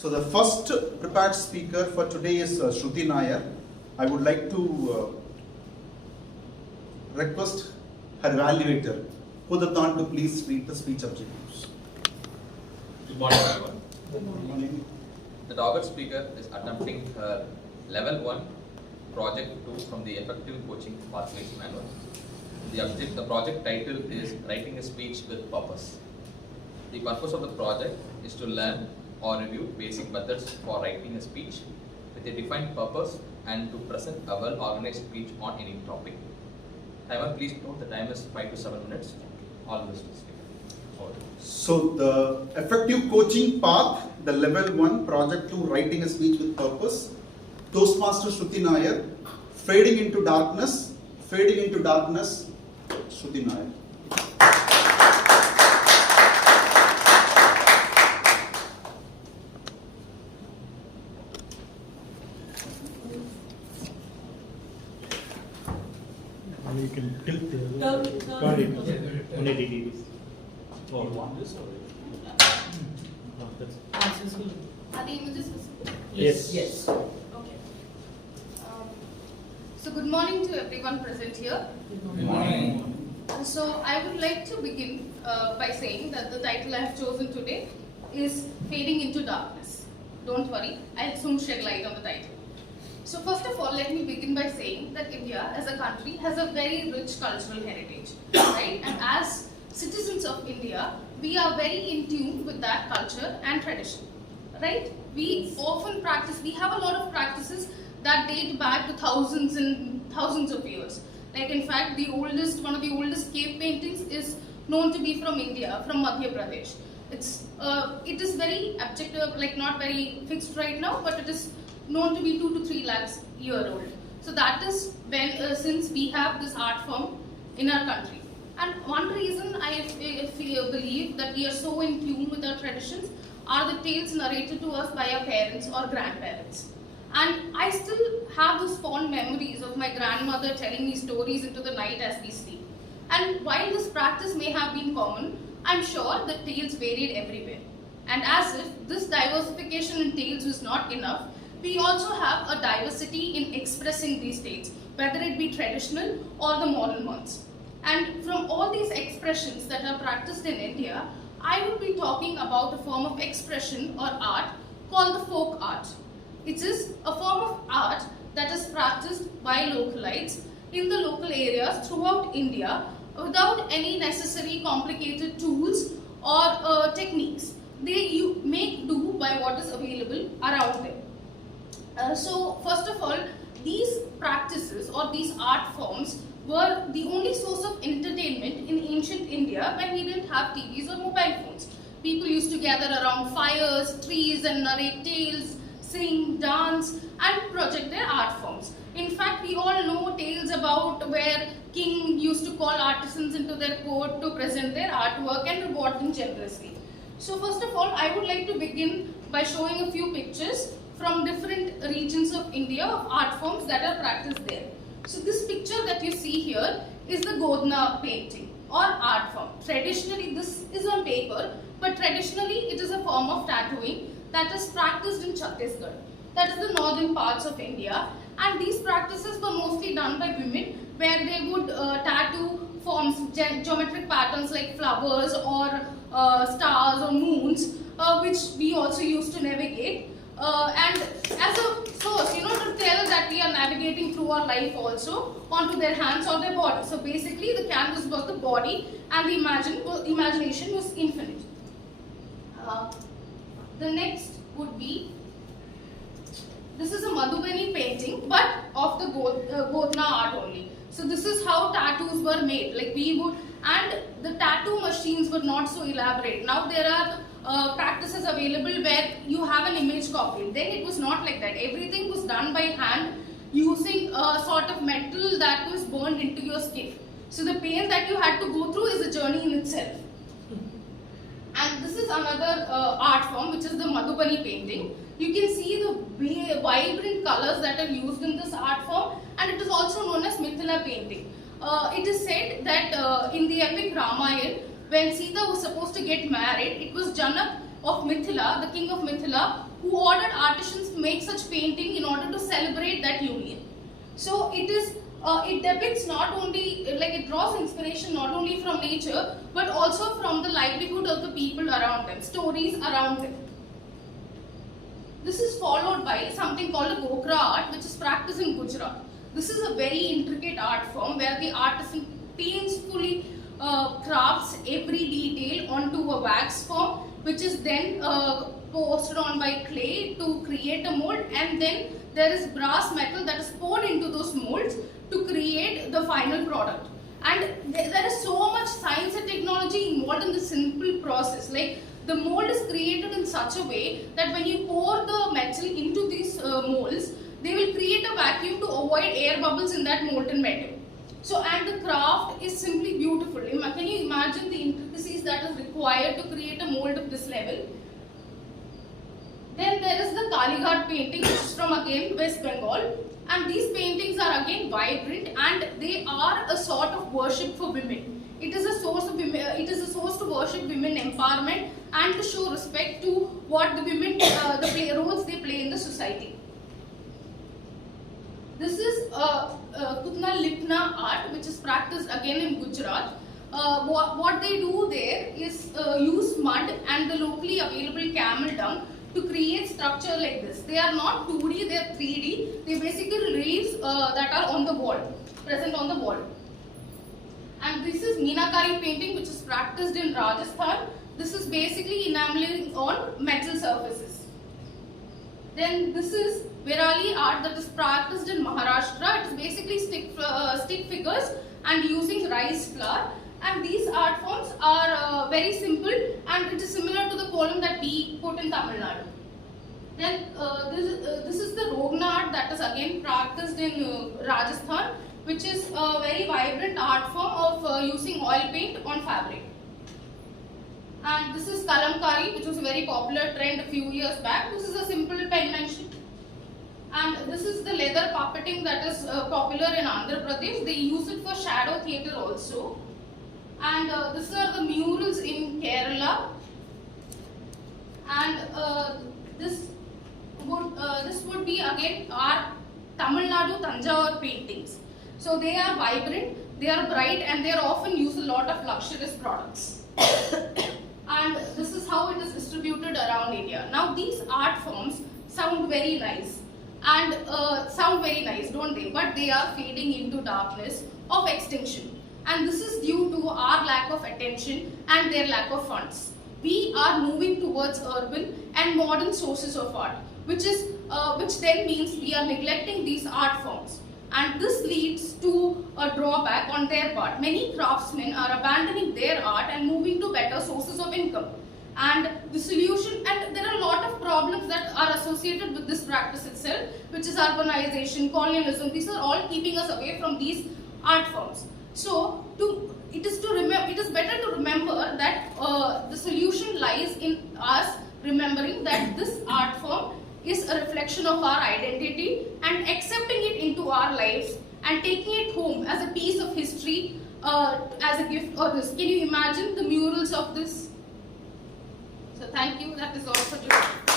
So the first prepared speaker for today is Shruti Nair. I would like to request her evaluator, Hudatan, to please read the speech objectives. Good morning, everyone. Good morning. The target speaker is attempting her level 1 project 2 from the effective coaching pathways manual. The project title is writing a speech with purpose. The purpose of the project is to learn or review basic methods for writing a speech with a defined purpose and to present a well-organized speech on any topic. Timer, please note the time is 5 to 7 minutes. All the speakers. So the effective coaching path, the level 1 project 2 writing a speech with purpose. Toastmaster Shruti Nair, fading into darkness, Shruti Nair. You can tilt the 180 degrees. Oh, you want this or? No, that's Are the images visible? yes. Yes. Okay. So good morning to everyone present here. Good morning. So I would like to begin by saying that the title I have chosen today is Fading into Darkness. Don't worry, I'll soon shed light on the title. So first of all, let me begin by saying that India as a country has a very rich cultural heritage, right? And as citizens of India, we are very in tune with that culture and tradition, right? We often practice, we have a lot of practices that date back to thousands and thousands of years. Like in fact, one of the oldest cave paintings is known to be from India, from Madhya Pradesh. It is very objective, like not very fixed right now, but it is known to be 2 to 3 lakhs year old. So that is when since we have this art form in our country. And one reason I believe that we are so in tune with our traditions are the tales narrated to us by our parents or grandparents. And I still have those fond memories of my grandmother telling me stories into the night as we sleep. And while this practice may have been common, I'm sure that tales varied everywhere. And as if this diversification in tales was not enough, we also have a diversity in expressing these tales, whether it be traditional or the modern ones. And from all these expressions that are practiced in India, I would be talking about a form of expression or art called the folk art. It is a form of art that is practiced by localites in the local areas throughout India without any necessary complicated tools or techniques. They make do by what is available around them. So first of all, these practices or these art forms were the only source of entertainment in ancient India when we didn't have TVs or mobile phones. People used to gather around fires, trees and narrate tales, sing, dance and project their art forms. In fact, we all know tales about where king used to call artisans into their court to present their artwork and reward them generously. So first of all, I would like to begin by showing a few pictures from different regions of India of art forms that are practiced there. So this picture that you see here is the Godna painting or art form. Traditionally, this is on paper, but traditionally it is a form of tattooing that is practiced in Chhattisgarh. That is the northern parts of India. And these practices were mostly done by women where they would tattoo forms, geometric patterns like flowers or stars or moons, which we also used to navigate. And as a source, to tell that we are navigating through our life also onto their hands or their body. So basically the canvas was the body and the imagination was infinite. The next would be, this is a Madhubani painting but of the Godna art only. So this is how tattoos were made. Like and the tattoo machines were not so elaborate. Now there are practices available where you have an image copy. Then it was not like that. Everything was done by hand using a sort of metal that was burned into your skin. So the pain that you had to go through is a journey in itself. And this is another art form, which is the Madhubani painting. You can see the vibrant colors that are used in this art form, and it is also known as Mithila painting. It is said that in the epic Ramayana, when Sita was supposed to get married, it was Janak of Mithila, the king of Mithila, who ordered artisans to make such painting in order to celebrate that union. So it depicts not only, like it draws inspiration not only from nature but also from the livelihood of the people around them, stories around them. This is followed by something called a Gokra art, which is practiced in Gujarat. This is a very intricate art form where the artisan painsfully crafts every detail onto a wax form, which is then posted on by clay to create a mold, and then there is brass metal that is poured into those molds to create the final product. And there is so much science and technology involved in this simple process. Like, the mold is created in such a way that when you pour the metal into these molds, they will create a vacuum to avoid air bubbles in that molten metal. So, and the craft is simply beautiful. Can you imagine the intricacies that is required to create a mold of this level? Then there is the Kalighat painting, which is from again West Bengal. And these paintings are again vibrant, and they are a sort of worship for women. It is a source of women, it is a source to worship women empowerment and to show respect to what the women, the roles they play in the society. This is Kutna Lipna art, which is practiced again in Gujarat. What they do there is use mud and the locally available camel dung to create structure like this. They are not 2D, they are 3D. They basically reliefs that are on the wall, present on the wall. And this is Meenakari painting, which is practiced in Rajasthan. This is basically enameling on metal surfaces. Then this is Virali art that is practiced in Maharashtra. It is basically stick figures and using rice flour. And these art forms are very simple, and it is similar to the column that we put in Tamil Nadu. Then this is the Rogna art that is again practiced in Rajasthan, which is a very vibrant art form of using oil paint on fabric. And this is Kalamkari, which was a very popular trend a few years back. This is a simple penmanship. And this is the leather puppeting that is popular in Andhra Pradesh. They use it for shadow theatre also. And these are the murals in Kerala. And this would be again our Tamil Nadu Tanjavur paintings. So they are vibrant, they are bright, and they are often use a lot of luxurious products. And this is how it is distributed around India. Now these art forms sound very nice, and don't they? But they are fading into darkness of extinction. And this is due to our lack of attention and their lack of funds. We are moving towards urban and modern sources of art, which then means we are neglecting these art forms. And this leads to a drawback on their part. Many craftsmen are abandoning their art and moving to better sources of income. And the solution, and there are a lot of problems that are associated with this practice itself, which is urbanization, colonialism. These are all keeping us away from these art forms. So it is better to remember that the solution lies in us remembering that this art form is a reflection of our identity, and accepting it into our lives and taking it home as a piece of history, as a gift or this. Can you imagine the murals of this? So thank you. That is all for today.